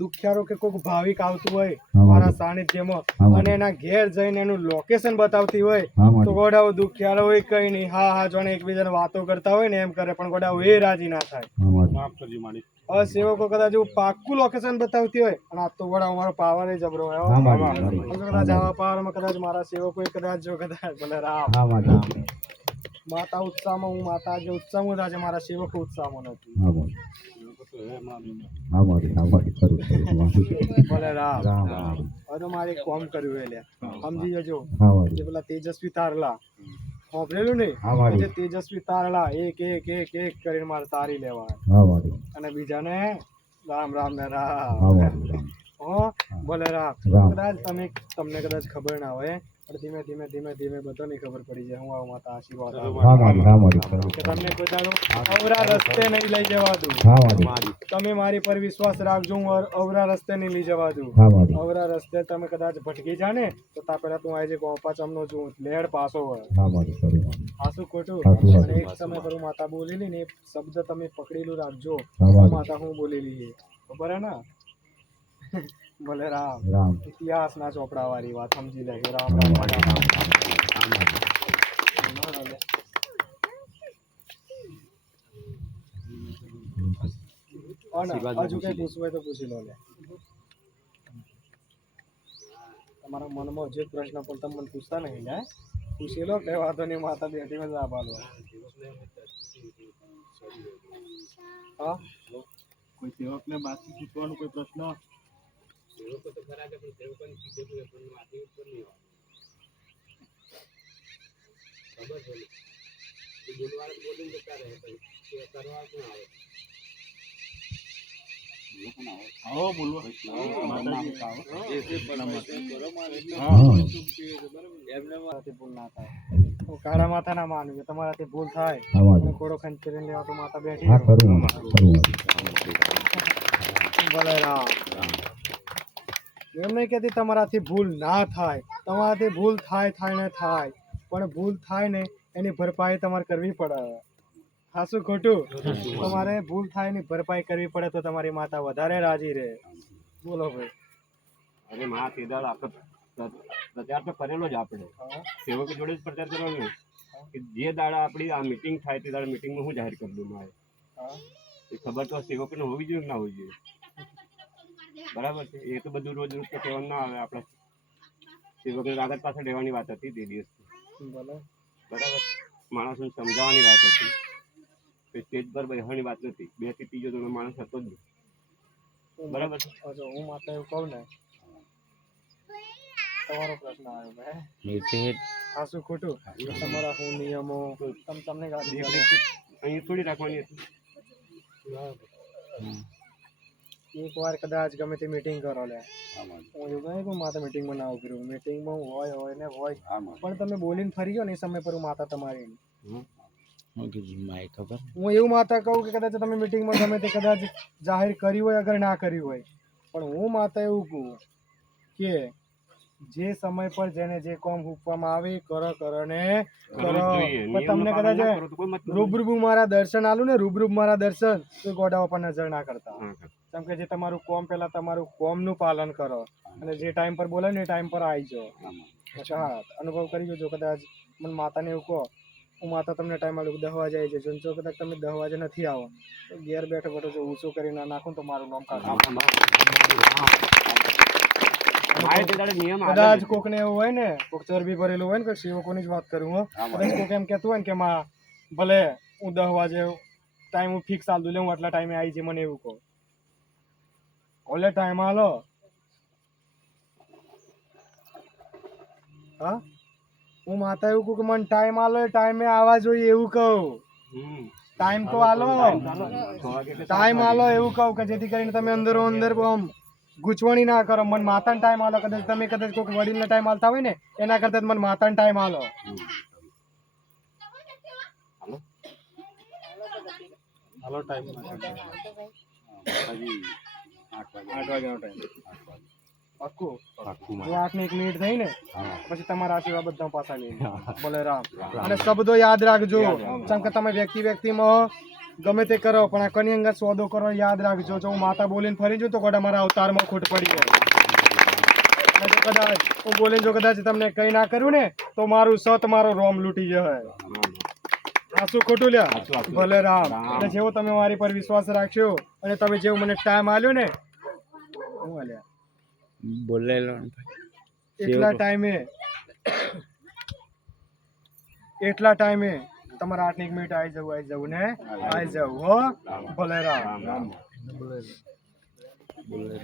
દુખિયારો કે કોઈક ભાવિક આવતું હોય મારા સાનિધ્યમાં અને એના ઘેર જઈને એનું લોકેશન બતાવતી હોય તો ગોડાઓ દુખિયારો હોય કઈ નહીં હા હા જોને એકબીજાને વાતો કરતા હોય ને એમ કરે પણ ગોડાઓ એ રાજી ના થાય. હવે સેવકો કદાચ એવું પાક્કું લોકેશન બતાવતી હોય અને આ તો ગોડા અમારો પાવર જબરો હોય કદાચ આવા પાવરમાં કદાચ મારા સેવકો કદાચ જો કદાચ ભલે રામ માતા ઉત્સાહમાં હું માતા જે ઉત્સાહમાં આજે મારા સેવકો ઉત્સાહમાં નથી. ભલે રામ હવે તો મારે કોમ કર્યું એટલે સમજી જજો જે પેલા તેજસ્વી તારલા વાપરેલું ને જે તેજસ્વી તારલા એક એક એક એક કરીને મારે તારી લેવા અને બીજાને રામ રામ ને રામ ભલે રામ. કદાચ તમને કદાચ ખબર ના હોય પણ ધીમે ધીમે ધીમે ધીમે બધાની ખબર પડી જાય. હું આવું માતા આશીર્વાદ કે તમને કોઈ દાડો અવરા રસ્તે નહીં લઈ જવા દઉં. તમે મારી પર વિશ્વાસ રાખજો હું અવરા રસ્તે નહીં લઈ જવા દઉં. અવરા રસ્તે તમે કદાચ ભટકી જા ને તો તા પેલા તું આજે ગોપા ચમનો છું લેડ પાસો હોય આસુ ખોટું. અને એક સમય પર માતા બોલેલી ને એ શબ્દ તમે પકડેલું રાખજો. માતા હું બોલેલી ખબર હે ને ભલે રામ ઇતિહાસ ના ચોપડા વાળી વાત સમજી લેજો. રામ રામ હજુ કઈ પૂછવું હોય તો પૂછી લો. તમારા મનમાં જે પ્રશ્ન પણ તમે મને પૂછતા નહીં ને પૂછી લો કઈ વાતો નહીં. માતા બેઠી માં જવાબ આલો. હા કોઈ સેવક ને બાકી પૂછવાનું કોઈ પ્રશ્ન કાળા માથા ના માનવી તમારાથી ભૂલ થાય ઘોડો ખંચેરી લેવા તો માતા બેઠી. ભલે રામ એમ નહીં કહેતી તમારાથી ભૂલ ના થાય. તમારાથી ભૂલ થાય ને થાય પણ ભૂલ થાય ને એની ભરપાઈ તમારે કરવી પડે. હાસું ખોટું તમારે ભૂલ થાય ની ભરપાઈ કરવી પડે તો તમારી માતા વધારે રાજી રહે. બોલો ભાઈ. અરે માં તેદાળ આપણે પ્રચાર તો કરેલો જ આપણે સેવકો જોડે જ પ્રચાર કરવાનો કે જે દાડા આપણી આ મીટિંગ થાય તે દાડા મીટિંગમાં હું જાહેર કરી દઉં મારે એ ખબર તો સેવકોને હોવી જોઈએ કે ના હોવી જોઈએ. બરાબર છે. એ તો બધું રોજ રોજ તો કહેવાનું ના આવે. આપણા સેવકોને આગળ પાછળ રહેવાની વાત હતી તે દિવસ. બરાબર માણસોને સમજાવવાની વાત હતી. સ્ટેજ પર બેસવાની વાત નથી. 2 થી 3 તો માણસ હતો જ નહીં. બરાબર છે. હું માતા એવું કહું ને તમારો પ્રશ્ન આવ્યો હાસું ખોટું તમારા હું નિયમો તમને અહીં થોડી રાખવાની હતી. એક વાર કદાચ ગમે તે મીટિંગ કરો લે હું એવું કહે કે માતા મીટિંગમાં ના ઉભી રહું. મીટિંગમાં હોય ને હોય પણ તમે બોલીને ફરી ગયો ને એ સમય પર હું માતા તમારી હું એવું માતા કહું કે કદાચ તમે મીટિંગમાં ગમે તે કદાચ જાહેર કર્યું હોય અગર ના કર્યું હોય પણ હું માતા એવું કહું કે જે સમય પર જેને જે કામ મૂકવામાં આવે કરો ને કરો. તમને કદાચ રૂબરૂ મારા દર્શન આલું ને રૂબરૂ મારા દર્શન તો ગોડાઓ પર નજર ના કરતા. કેમ કે જે તમારું કોમ પેલા તમારું કોમ નું પાલન કરો અને જે ટાઈમ પર બોલે ને એ ટાઈમ પર આવી જાઓ. હા અનુભવ કરી જોજો. કદાચ મને માતાને એવું કહો હું માતા તમને ટાઈમ આલું 10 વાગે આવી જજો. જો કદાચ તમે 10 વાગે નથી આવો તો ઘેર બેઠો બેઠો જો ઊંચો કરી ના નાખું તો મારું નામ કાઢો. કદાચ કોક ને એવું હોય ને કોક ચરબી ભરેલું હોય ને કોઈ સેવકોની જ વાત કરું હું કદાચ કોક એમ કહેતું હોય ને કે માં ભલે હું 10 વાગે ટાઈમ હું ફિક્સ આલ દઉં લે હું આટલા ટાઈમે આવી જઈ મને એવું કહો ઓલે ટાઈમ આલો. હા હું માતા એવું કહું કે મને ટાઈમ આલો ટાઈમે આવવા જોઈએ એવું કહું. ટાઈમ તો આલો ટાઈમ આલો એવું કહું કે જેથી કરીને તમે અંદરો અંદર ગૂંચવણી ના કરો. મને માતાનો ટાઈમ આલો. કદાચ તમે કદાચ કોઈ વડીલને ટાઈમ આલતા હોય ને એના કરતા મને માતાનો ટાઈમ આલો. હાલો ટાઈમ 8 વાગ્યાનો ટાઈમ પાક્કું. જો 8 ની 1 મિનિટ થઈ ને પછી તમારા આશીર્વાદ બધા પાછા લઈ. ભલે રામ. અને શબ્દો યાદ રાખજો. જેમ કે તમે વ્યક્તિમાં ગમે તે કરો પણ આ કની અંગત સોદો કરો યાદ રાખજો. જો હું માતા બોલીને ફરી જઉં તો ગોડા મારા અવતારમાં ખોટ પડી જાય. અને જો કદાચ હું બોલીને જો કદાચ તમને કઈ ના કર્યું ને તો મારું સત મારો રોમ લૂંટી જાય. આ શું ખોટું લ્યા? હાચું, હાચું. ભલે રામ. રામ. એટલે જેવો તમે મારી પર વિશ્વાસ રાખશો અને તમે જેવો મને ટાઈમ આલ્યો ને હું આલ્યા બોલેલો એટલા ટાઈમે તમારા 8 મિનિટ આવી જવું ને આવી જવું હો. ભલે રામ. રામ. બોલેલો